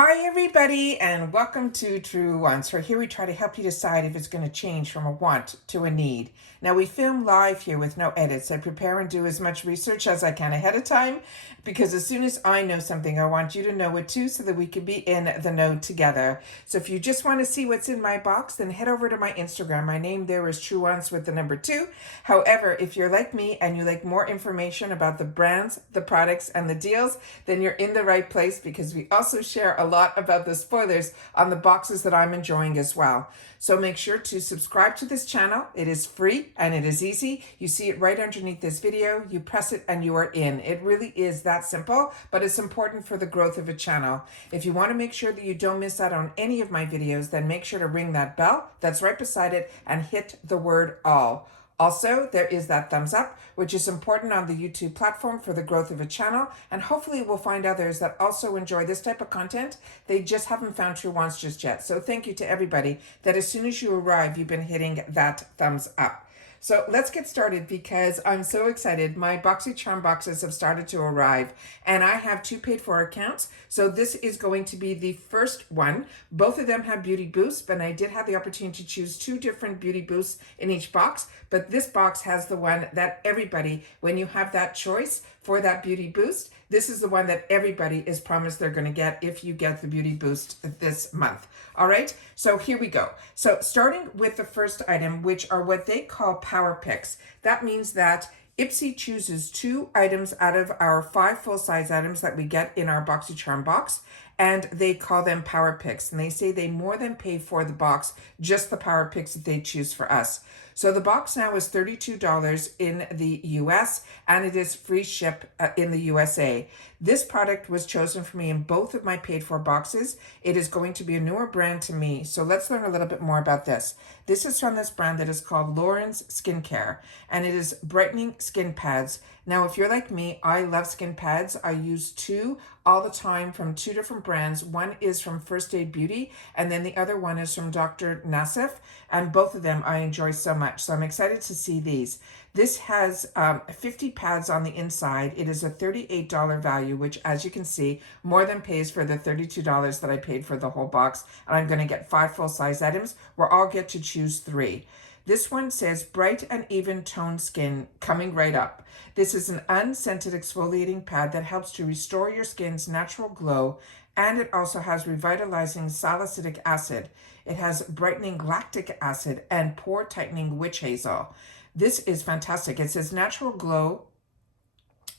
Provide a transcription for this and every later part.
Hi everybody and welcome to Truewants. So here we try to help you decide if it's going to change from a want to a need. Now we film live here with no edits. I prepare and do as much research as I can ahead of time because as soon as I know something, I want you to know it too so that we can be in the know together. So if you just want to see what's in my box, then head over to my Instagram. My name there is Truewants with the number 2. However, if you're like me and you like more information about the brands, the products, and the deals, then you're in the right place because we also share a lot about the spoilers on the boxes that I'm enjoying as well. So make sure to subscribe to this channel. It is free and it is easy. You see it right underneath this video. You press it and you are in. It really is that simple, but it's important for the growth of a channel. If you want to make sure that you don't miss out on any of my videos, then make sure to ring that bell that's right beside it and hit the word all. Also, there is that thumbs up, which is important on the YouTube platform for the growth of a channel, and hopefully we'll find others that also enjoy this type of content. They just haven't found Truewants just yet. So thank you to everybody that as soon as you arrive, you've been hitting that thumbs up. So let's get started because I'm so excited. My Boxycharm boxes have started to arrive and I have 2 paid for accounts. So this is going to be the first one. Both of them have beauty boosts, but I did have the opportunity to choose 2 different beauty boosts in each box. But this box has the one that everybody, when you have that choice for that beauty boost, this is the one that everybody is promised they're going to get if you get the beauty boost this month. All right, so here we go. So starting with the first item, which are what they call power picks. That means that IPSY chooses 2 items out of our 5 full-size items that we get in our Boxycharm box, and they call them power picks. And they say they more than pay for the box, just the power picks that they choose for us. So the box now is $32 in the US and it is free ship in the USA. This product was chosen for me in both of my paid for boxes. It is going to be a newer brand to me. So let's learn a little bit more about this. This is from this brand that is called Lauren's Skincare and it is brightening skin pads. Now, if you're like me, I love skin pads. I use 2 all the time from 2 different brands. One is from First Aid Beauty, and then the other one is from Dr. Nassif, and both of them I enjoy so much. So I'm excited to see these. This has 50 pads on the inside. It is a $38 value, which as you can see, more than pays for the $32 that I paid for the whole box. And I'm going to get 5 full-size items where I'll get to choose 3. This one says bright and even toned skin coming right up. This is an unscented exfoliating pad that helps to restore your skin's natural glow, and it also has revitalizing salicylic acid. It has brightening lactic acid and pore tightening witch hazel. This is fantastic. It says natural glow.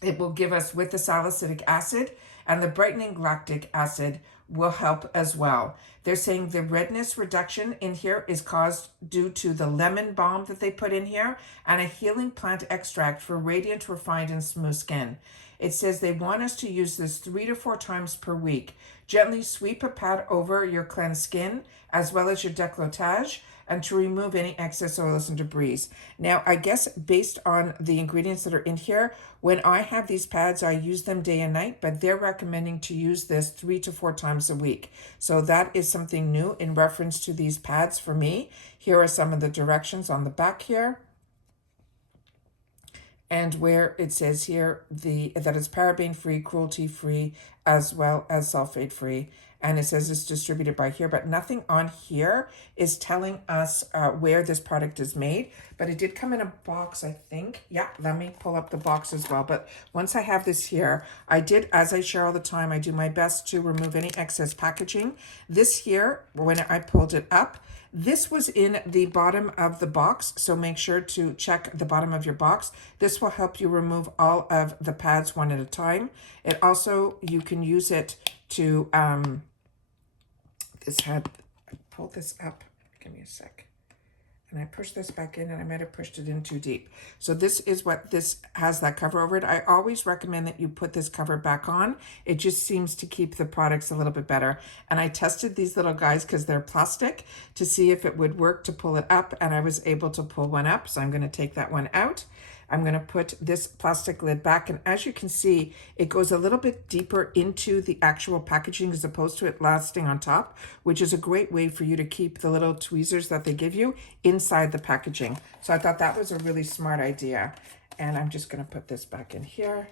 It will give us with the salicylic acid, and the brightening lactic acid will help as well. They're saying the redness reduction in here is caused due to the lemon balm that they put in here and a healing plant extract for radiant, refined, and smooth skin. It says they want us to use this 3 to 4 times per week. Gently sweep a pad over your cleansed skin as well as your décolletage and to remove any excess oils and debris. Now, I guess based on the ingredients that are in here, when I have these pads, I use them day and night, but they're recommending to use this 3 to 4 times a week. So that is something new in reference to these pads for me. Here are some of the directions on the back here. And where it says here that it's paraben-free, cruelty-free, as well as sulfate-free. And it says it's distributed by here, but nothing on here is telling us where this product is made. But it did come in a box, I think. Yeah, let me pull up the box as well. But once I have this here, I did, as I share all the time, I do my best to remove any excess packaging. This here, when I pulled it up, this was in the bottom of the box, so make sure to check the bottom of your box. This will help you remove all of the pads one at a time. It also, you can use it to, I pulled this up, give me a sec. And I pushed this back in and I might have pushed it in too deep. So this is what this has, that cover over it. I always recommend that you put this cover back on. It just seems to keep the products a little bit better. And I tested these little guys because they're plastic to see if it would work to pull it up. And I was able to pull one up. So I'm going to take that one out. I'm going to put this plastic lid back, and as you can see, it goes a little bit deeper into the actual packaging as opposed to it lasting on top, which is a great way for you to keep the little tweezers that they give you inside the packaging. So I thought that was a really smart idea. And I'm just going to put this back in here.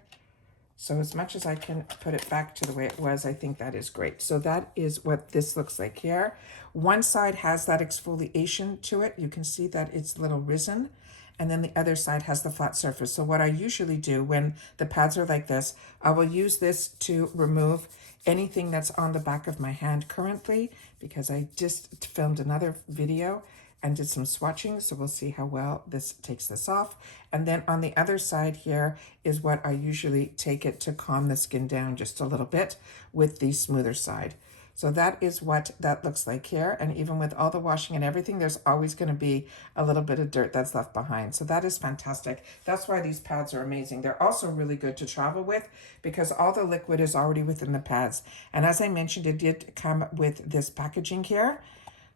So as much as I can put it back to the way it was, I think that is great. So that is what this looks like here. One side has that exfoliation to it. You can see that it's a little risen. And then the other side has the flat surface. So what I usually do when the pads are like this, I will use this to remove anything that's on the back of my hand currently, because I just filmed another video and did some swatching, so we'll see how well this takes this off. And then on the other side here is what I usually take it to calm the skin down just a little bit with the smoother side. So that is what that looks like here. And even with all the washing and everything, there's always going to be a little bit of dirt that's left behind. So that is fantastic. That's why these pads are amazing. They're also really good to travel with because all the liquid is already within the pads. And as I mentioned, it did come with this packaging here.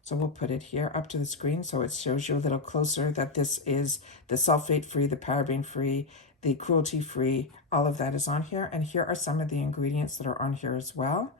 So we'll put it here up to the screen so it shows you a little closer that this is the sulfate-free, the paraben-free, the cruelty-free, all of that is on here. And here are some of the ingredients that are on here as well.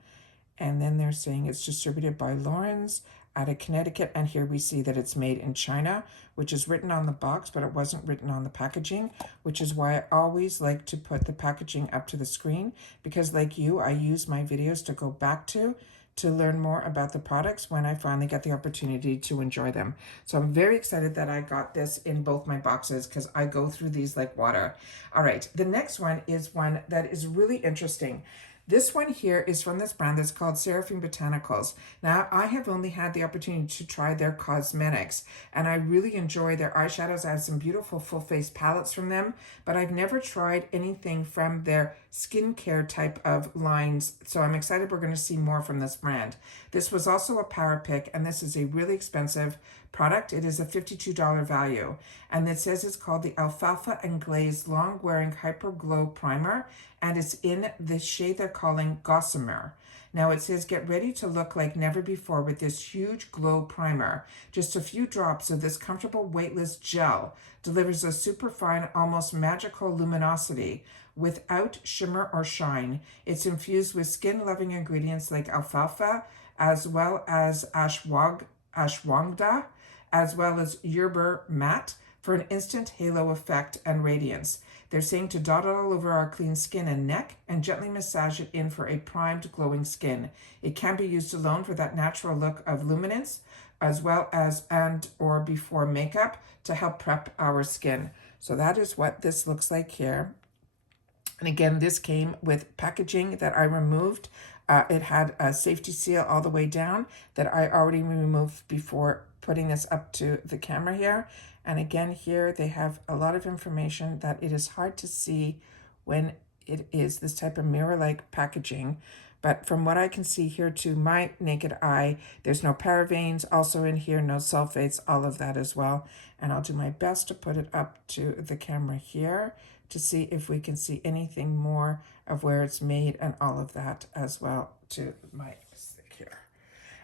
And then they're saying it's distributed by Lawrence out of Connecticut. And here we see that it's made in China, which is written on the box, but it wasn't written on the packaging, which is why I always like to put the packaging up to the screen, because like you, I use my videos to go back to learn more about the products when I finally get the opportunity to enjoy them. So I'm very excited that I got this in both my boxes because I go through these like water. All right, the next one is one that is really interesting. This one here is from this brand that's called Seraphine Botanicals. Now, I have only had the opportunity to try their cosmetics, and I really enjoy their eyeshadows. I have some beautiful full-face palettes from them, but I've never tried anything from their skincare type of lines, so I'm excited we're going to see more from this brand. This was also a power pick, and this is a really expensive product. It is a $52 value, and it says it's called the Alfalfa and Glaze Long Wearing Hyper Glow Primer, and it's in the shade they're calling Gossamer. Now it says get ready to look like never before with this huge glow primer. Just a few drops of this comfortable weightless gel delivers a super fine, almost magical luminosity without shimmer or shine. It's infused with skin-loving ingredients like alfalfa, as well as ashwagandha, as well as yerba mate for an instant halo effect and radiance. They're saying to dot it all over our clean skin and neck and gently massage it in for a primed, glowing skin. It can be used alone for that natural look of luminance, as well as and or before makeup to help prep our skin. So that is what this looks like here. And again, this came with packaging that I removed. It had a safety seal all the way down that I already removed before putting this up to the camera here. And again, here they have a lot of information that it is hard to see when it is this type of mirror-like packaging. But from what I can see here to my naked eye, there's no parabens also in here, no sulfates, all of that as well. And I'll do my best to put it up to the camera here to see if we can see anything more of where it's made and all of that as well to my stick here.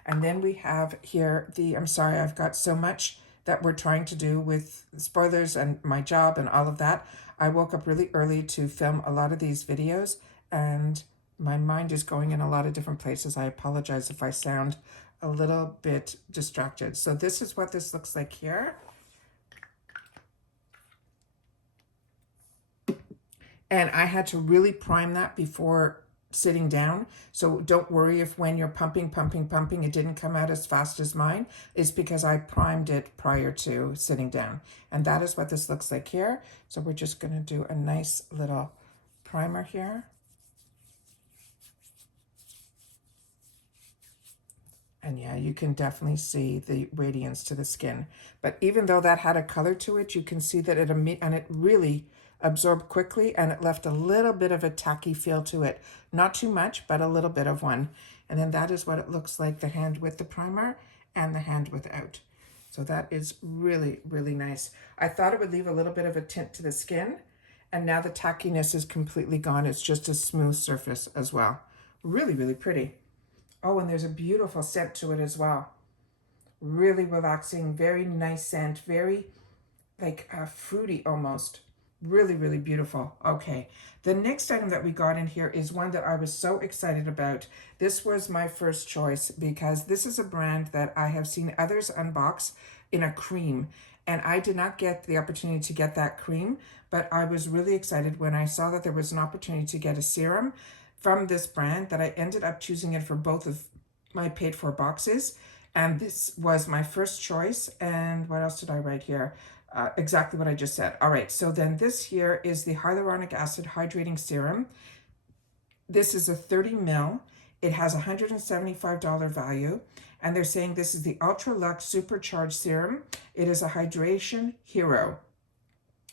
And then we have here I'm sorry, I've got so much that we're trying to do with spoilers and my job and all of that. I woke up really early to film a lot of these videos and my mind is going in a lot of different places. I apologize if I sound a little bit distracted. So this is what this looks like here. And I had to really prime that before sitting down. So don't worry if when you're pumping, it didn't come out as fast as mine. It's because I primed it prior to sitting down. And that is what this looks like here. So we're just going to do a nice little primer here. And yeah, you can definitely see the radiance to the skin. But even though that had a color to it, you can see that it really absorbed quickly and it left a little bit of a tacky feel to it. Not too much, but a little bit of one. And then that is what it looks like, the hand with the primer and the hand without. So that is really, really nice. I thought it would leave a little bit of a tint to the skin, and now the tackiness is completely gone. It's just a smooth surface as well. Really, really pretty. Oh, and there's a beautiful scent to it as well. Really relaxing, very nice scent, very like fruity almost. Really, really beautiful. Okay, the next item that we got in here is one that I was so excited about. This was my first choice because this is a brand that I have seen others unbox in a cream, and I did not get the opportunity to get that cream, but I was really excited when I saw that there was an opportunity to get a serum from this brand that I ended up choosing it for both of my paid for boxes. And this was my first choice. And what else did I write here? Exactly what I just said. All right, so then this here is the hyaluronic acid hydrating serum. This is a 30 ml. It has a $175 value, and they're saying this is the Ultra Luxe Supercharged Serum. It is a hydration hero.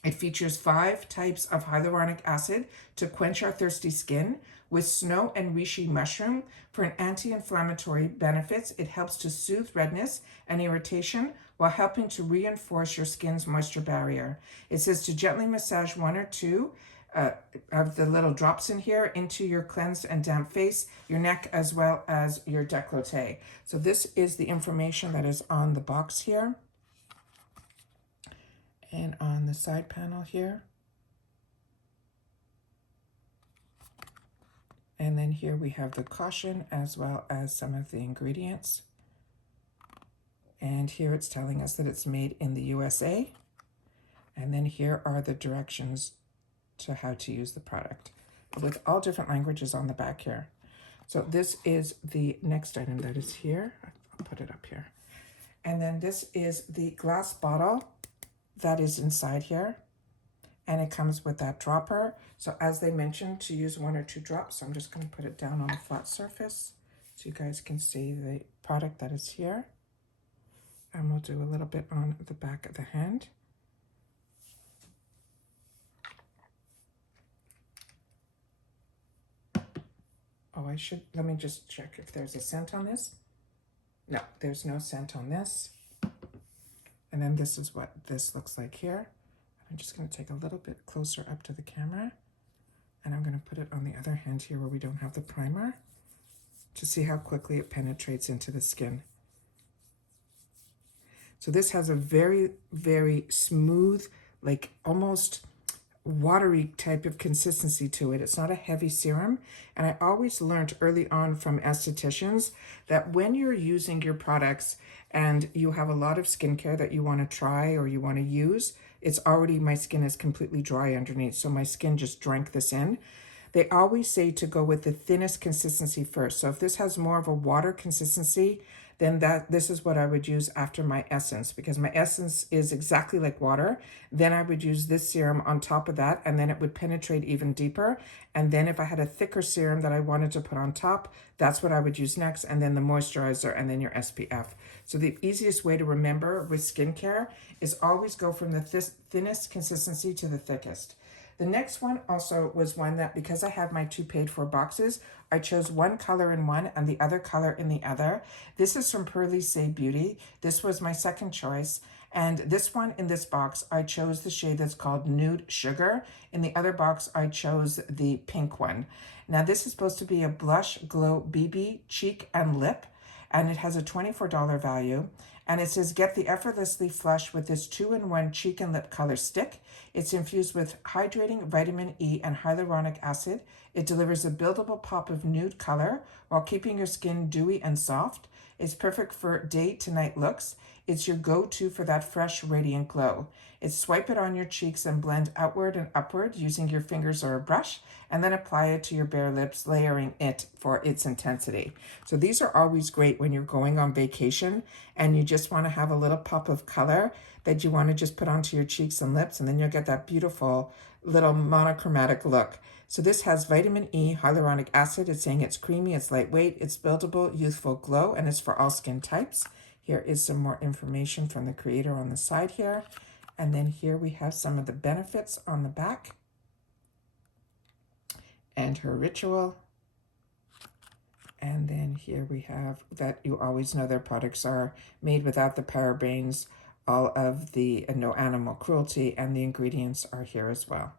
It features 5 types of hyaluronic acid to quench our thirsty skin, with snow and reishi mushroom for an anti-inflammatory benefits. It helps to soothe redness and irritation while helping to reinforce your skin's moisture barrier. It says to gently massage 1 or 2 of the little drops in here into your cleansed and damp face, your neck, as well as your décolleté. So this is the information that is on the box here. And on the side panel here. And then here we have the caution as well as some of the ingredients. And here it's telling us that it's made in the USA. And then here are the directions to how to use the product with all different languages on the back here. So this is the next item that is here. I'll put it up here. And then this is the glass bottle that is inside here. And it comes with that dropper. So as they mentioned, to use 1 or 2 drops, so I'm just going to put it down on a flat surface so you guys can see the product that is here. And we'll do a little bit on the back of the hand. Oh, let me just check if there's a scent on this. No, there's no scent on this. And then this is what this looks like here. I'm just going to take a little bit closer up to the camera, and I'm going to put it on the other hand here where we don't have the primer to see how quickly it penetrates into the skin. So this has a very, very smooth, like almost watery type of consistency to it. It's not a heavy serum. And I always learned early on from estheticians that when you're using your products and you have a lot of skincare that you want to try or you want to use, it's already, my skin is completely dry underneath. So my skin just drank this in. They always say to go with the thinnest consistency first. So if this has more of a water consistency, then this is what I would use after my essence, because my essence is exactly like water. Then I would use this serum on top of that, and then it would penetrate even deeper. And then if I had a thicker serum that I wanted to put on top, that's what I would use next, and then the moisturizer, and then your SPF. So the easiest way to remember with skincare is always go from the thinnest consistency to the thickest. The next one also was one that, because I have my 2 paid for boxes, I chose one color in one and the other color in the other. This is from Purlisse Beauty. This was my second choice. And this one in this box, I chose the shade that's called Nude Sugar. In the other box, I chose the pink one. Now this is supposed to be a blush glow BB cheek and lip, and it has a $24 value. And it says, get the effortlessly flush with this 2-in-1 cheek and lip color stick. It's infused with hydrating vitamin E and hyaluronic acid. It delivers a buildable pop of nude color while keeping your skin dewy and soft. It's perfect for day to night looks. It's your go-to for that fresh, radiant glow. It's swipe it on your cheeks and blend outward and upward using your fingers or a brush, and then apply it to your bare lips, layering it for its intensity. So these are always great when you're going on vacation and you just want to have a little pop of color that you want to just put onto your cheeks and lips, and then you'll get that beautiful little monochromatic look. So this has vitamin E, hyaluronic acid. It's saying it's creamy, it's lightweight, it's buildable, youthful glow, and it's for all skin types. Here is some more information from the creator on the side here. And then here we have some of the benefits on the back. And her ritual. And then here we have that you always know their products are made without the parabens, all of the no animal cruelty, and the ingredients are here as well.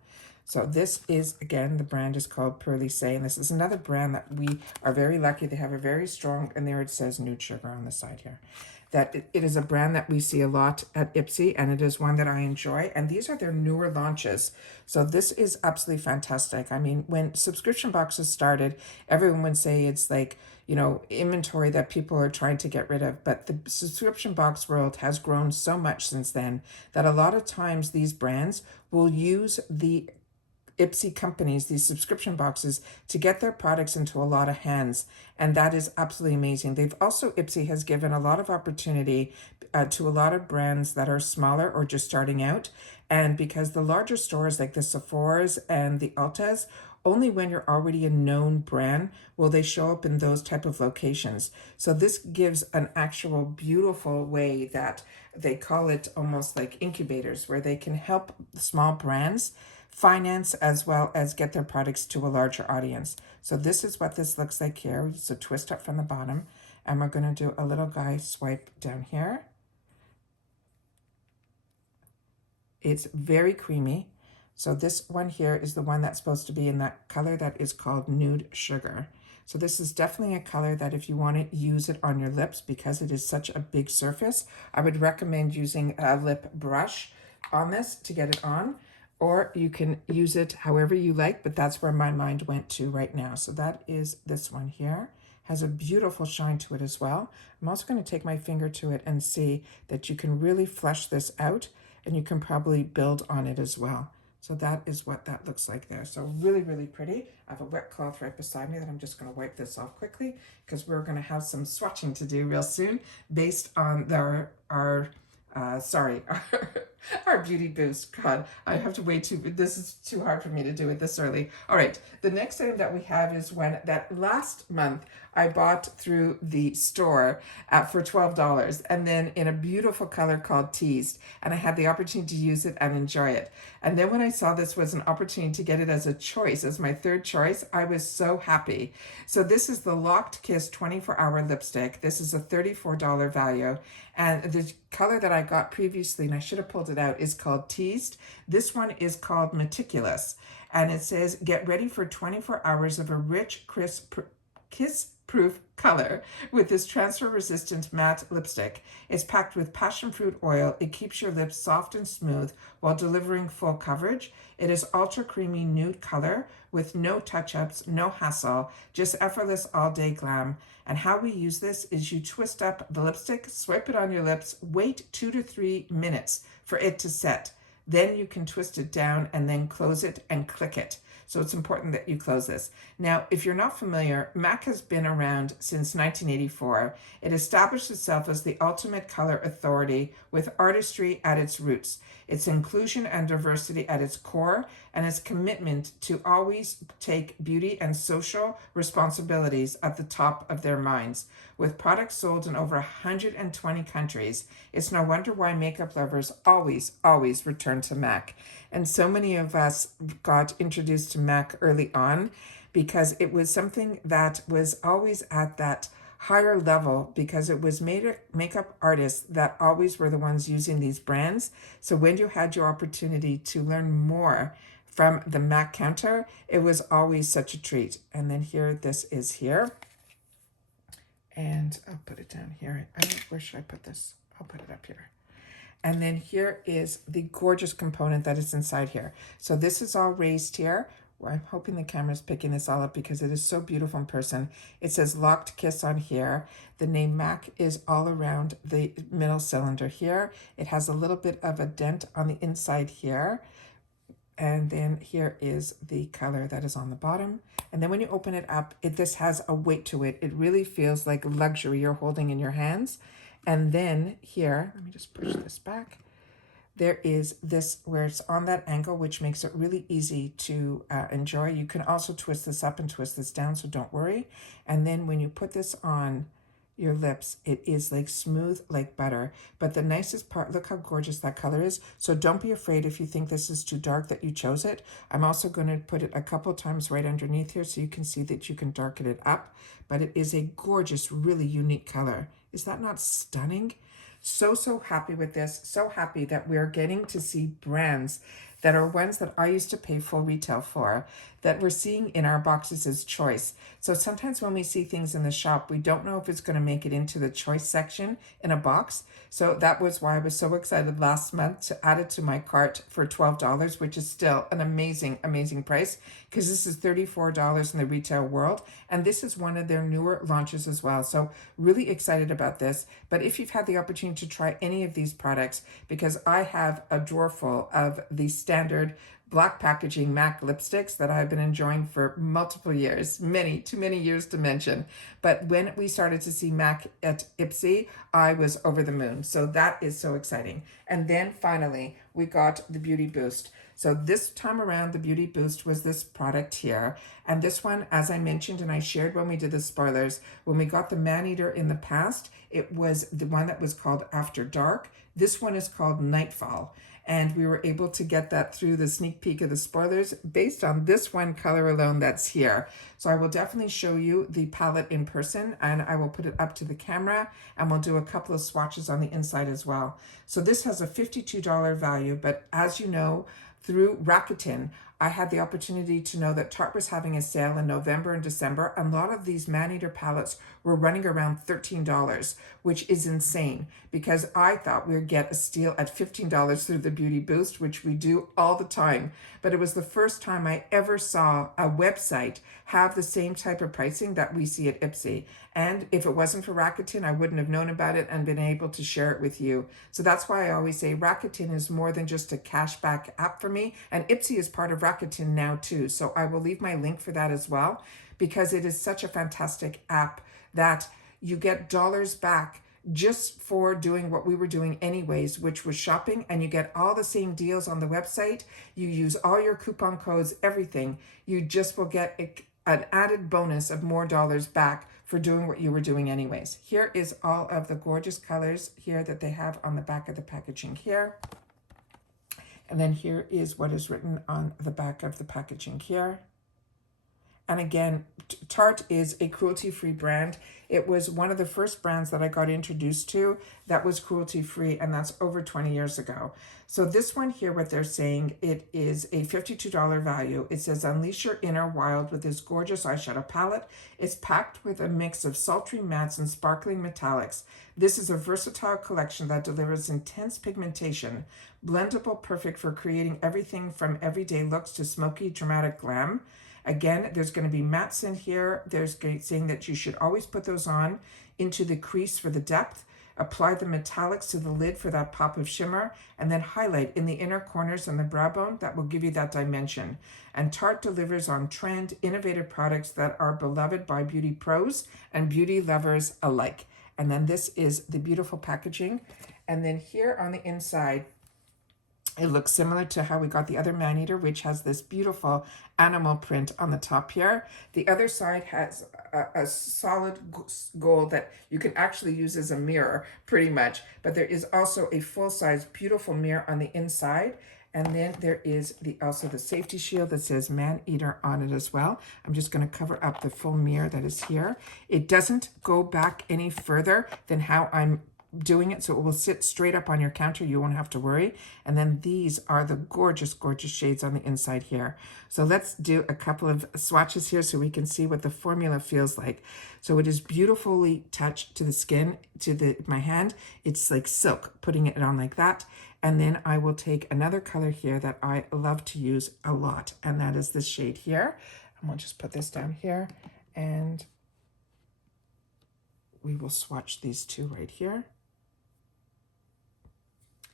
So this is, again, the brand is called Purlisse, and this is another brand that we are very lucky. They have a very strong, and there it says nude sugar on the side here. That it is a brand that we see a lot at IPSY, and it is one that I enjoy. And these are their newer launches. So this is absolutely fantastic. I mean, when subscription boxes started, everyone would say it's like, you know, inventory that people are trying to get rid of. But the subscription box world has grown so much since then that a lot of times these brands will use the IPSY companies, these subscription boxes, to get their products into a lot of hands. And that is absolutely amazing. They've also, IPSY has given a lot of opportunity to a lot of brands that are smaller or just starting out. And because the larger stores like the Sephora's and the Ultas, only when you're already a known brand will they show up in those type of locations. So this gives an actual beautiful way that they call it almost like incubators, where they can help small brands finance as well as get their products to a larger audience. So this is what this looks like here. It's a twist up from the bottom, and we're going to do a little guy swipe down here. It's very creamy. So this one here is the one that's supposed to be in that color that is called Nude Sugar. So this is definitely a color that if you want to use it on your lips, because it is such a big surface, I would recommend using a lip brush on this to get it on, or you can use it however you like, but that's where my mind went to right now. So that is this one here. Has a beautiful shine to it as well. I'm also going to take my finger to it and see that you can really flesh this out, and you can probably build on it as well. So that is what that looks like there. So really, really pretty. I have a wet cloth right beside me that I'm just going to wipe this off quickly, because we're going to have some swatching to do real soon based on our beauty boost. God, I have to wait this is too hard for me to do it this early. All right, the next item that we have is one that last month I bought through the store for $12, and then in a beautiful color called Teased, and I had the opportunity to use it and enjoy it. And then when I saw this was an opportunity to get it as a choice, as my third choice, I was so happy. So this is the Locked Kiss 24-hour lipstick. This is a $34 value, and the color that I got previously, and I should have pulled it out, is called Teased. This one is called Meticulous, and it says, get ready for 24 hours of a rich, crisp, kiss-proof color with this transfer-resistant matte lipstick. It's packed with passion fruit oil. It keeps your lips soft and smooth while delivering full coverage. It is ultra creamy nude color with no touch-ups, no hassle, just effortless all-day glam. And how we use this is you twist up the lipstick, swipe it on your lips, wait 2 to 3 minutes for it to set. Then you can twist it down and then close it and click it. So it's important that you close this. Now, if you're not familiar, MAC has been around since 1984. It established itself as the ultimate color authority with artistry at its roots, its inclusion and diversity at its core, and its commitment to always take beauty and social responsibilities at the top of their minds. With products sold in over 120 countries, it's no wonder why makeup lovers always return to MAC. And so many of us got introduced to MAC early on because it was something that was always at that higher level, because it was makeup artists that always were the ones using these brands. So when you had your opportunity to learn more from the MAC counter, it was always such a treat. And then here, this is here. And I'll put it down here. Where should I put this? I'll put it up here. And then here is the gorgeous component that is inside here. So this is all raised here. I'm hoping the camera's picking this all up because it is so beautiful in person. It says Locked Kiss on here. The name MAC is all around the middle cylinder here. It has a little bit of a dent on the inside here. And then here is the color that is on the bottom. And then when you open it up, this has a weight to it. It really feels like luxury you're holding in your hands. And then here, let me just push this back. There is this where it's on that angle, which makes it really easy to enjoy. You can also twist this up and twist this down, so don't worry. And then when you put this on your lips, it is like smooth like butter. But the nicest part, look how gorgeous that color is. So don't be afraid if you think this is too dark that you chose it. I'm also going to put it a couple times right underneath here so you can see that you can darken it up. But it is a gorgeous, really unique color. Is that not stunning? So happy with this. So happy that we're getting to see brands that are ones that I used to pay full retail for, that we're seeing in our boxes as choice. So sometimes when we see things in the shop, we don't know if it's going to make it into the choice section in a box. So that was why I was so excited last month to add it to my cart for $12, which is still an amazing, amazing price, because this is $34 in the retail world. And this is one of their newer launches as well. So really excited about this. But if you've had the opportunity to try any of these products, because I have a drawer full of the standard black packaging MAC lipsticks that I've been enjoying for multiple years, too many years to mention. But when we started to see MAC at IPSY, I was over the moon. So that is so exciting. And then finally, we got the Beauty Boost. So this time around, the Beauty Boost was this product here. And this one, as I mentioned, and I shared when we did the spoilers, when we got the Maneater in the past, it was the one that was called After Dark. This one is called Nightfall. And we were able to get that through the sneak peek of the spoilers based on this one color alone that's here. So I will definitely show you the palette in person, and I will put it up to the camera, and we'll do a couple of swatches on the inside as well. So this has a $52 value, but as you know, through Rakuten, I had the opportunity to know that Tarte was having a sale in November and December, and a lot of these Maneater palettes were running around $13, which is insane, because I thought we would get a steal at $15 through the Beauty Boost, which we do all the time. But it was the first time I ever saw a website have the same type of pricing that we see at IPSY. And if it wasn't for Rakuten, I wouldn't have known about it and been able to share it with you. So that's why I always say Rakuten is more than just a cashback app for me. And IPSY is part of Rakuten now too. So I will leave my link for that as well, because it is such a fantastic app that you get dollars back just for doing what we were doing anyways, which was shopping, and you get all the same deals on the website. You use all your coupon codes, everything. You just will get an added bonus of more dollars back for doing what you were doing anyways. Here is all of the gorgeous colors here that they have on the back of the packaging here. And then here is what is written on the back of the packaging here. And again, Tarte is a cruelty-free brand. It was one of the first brands that I got introduced to that was cruelty-free, and that's over 20 years ago. So this one here, what they're saying, it is a $52 value. It says, unleash your inner wild with this gorgeous eyeshadow palette. It's packed with a mix of sultry mattes and sparkling metallics. This is a versatile collection that delivers intense pigmentation, blendable, perfect for creating everything from everyday looks to smoky, dramatic glam. Again, there's going to be mattes in here. There's saying that you should always put those on into the crease for the depth. Apply the metallics to the lid for that pop of shimmer, and then highlight in the inner corners and the brow bone. That will give you that dimension. And Tarte delivers on trend, innovative products that are beloved by beauty pros and beauty lovers alike. And then this is the beautiful packaging. And then here on the inside, it looks similar to how we got the other Maneater, which has this beautiful animal print on the top here. The other side has a solid gold that you can actually use as a mirror, pretty much. But there is also a full-size, beautiful mirror on the inside. And then there is also the safety shield that says Maneater on it as well. I'm just going to cover up the full mirror that is here. It doesn't go back any further than how I'm doing it, so it will sit straight up on your counter. You won't have to worry. And then these are the gorgeous, gorgeous shades on the inside here. So let's do a couple of swatches here so we can see what the formula feels like. So it is beautifully touched to the skin, to my hand. It's like silk, putting it on like that. And then I will take another color here that I love to use a lot, and that is this shade here. And we'll just put this down here, and we will swatch these two right here.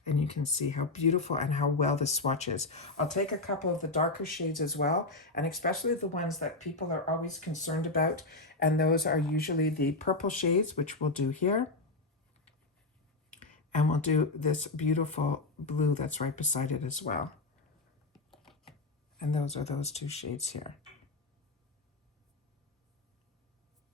And you can see how beautiful and how well this swatches. I'll take a couple of the darker shades as well, and especially the ones that people are always concerned about, and those are usually the purple shades, which we'll do here. And we'll do this beautiful blue that's right beside it as well. And those are those two shades here.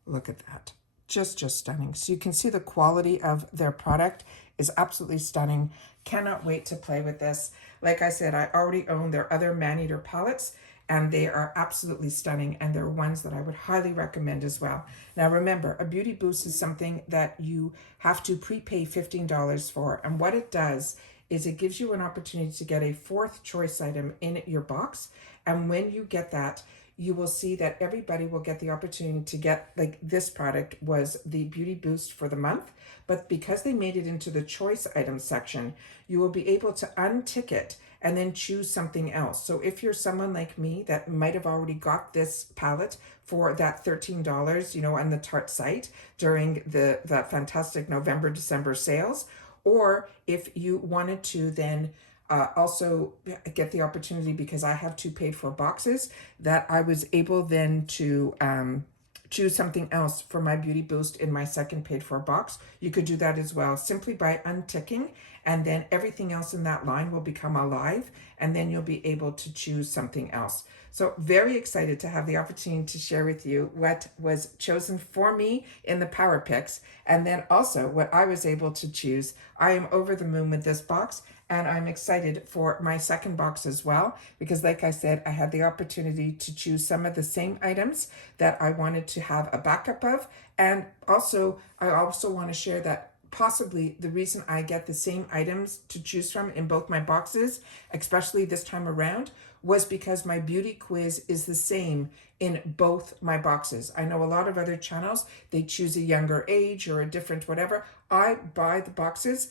Look at that. Just stunning. So you can see the quality of their product is absolutely stunning. Cannot wait to play with this. Like I said, I already own their other Maneater palettes, and they are absolutely stunning, and they're ones that I would highly recommend as well. Now remember, a beauty boost is something that you have to prepay $15 for, and what it does is it gives you an opportunity to get a 4th choice item in your box. And when you get that, you will see that everybody will get the opportunity to get, like this product was the Beauty Boost for the month, but because they made it into the choice item section, you will be able to untick it and then choose something else. So if you're someone like me that might have already got this palette for that $13, you know, on the Tarte site during the fantastic November, December sales, or if you wanted to then also get the opportunity, because I have 2 paid for boxes, that I was able then to choose something else for my Beauty Boost in my 2nd paid for box. You could do that as well, simply by unticking, and then everything else in that line will become alive, and then you'll be able to choose something else. So very excited to have the opportunity to share with you what was chosen for me in the Power Picks, and then also what I was able to choose. I am over the moon with this box, and I'm excited for my 2nd box as well, because like I said, I had the opportunity to choose some of the same items that I wanted to have a backup of. And also, I also want to share that possibly the reason I get the same items to choose from in both my boxes, especially this time around, was because my beauty quiz is the same in both my boxes. I know a lot of other channels, they choose a younger age or a different whatever. I buy the boxes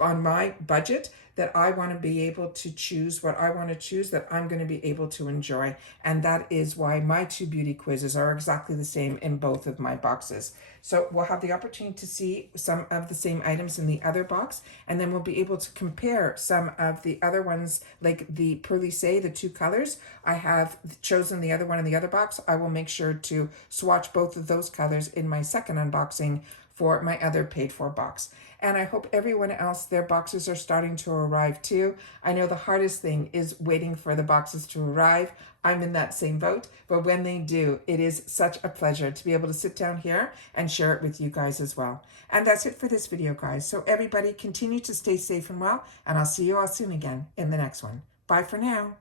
on my budget that I want to be able to choose what I want to choose, that I'm going to be able to enjoy. And that is why my 2 beauty quizzes are exactly the same in both of my boxes. So we'll have the opportunity to see some of the same items in the other box, and then we'll be able to compare some of the other ones, like the Purlisse, the 2 colors. I have chosen the other one in the other box. I will make sure to swatch both of those colors in my 2nd unboxing for my other paid for box. And I hope everyone else, their boxes are starting to arrive too. I know the hardest thing is waiting for the boxes to arrive. I'm in that same boat, but when they do, it is such a pleasure to be able to sit down here and share it with you guys as well. And that's it for this video, guys. So everybody continue to stay safe and well, and I'll see you all soon again in the next one. Bye for now.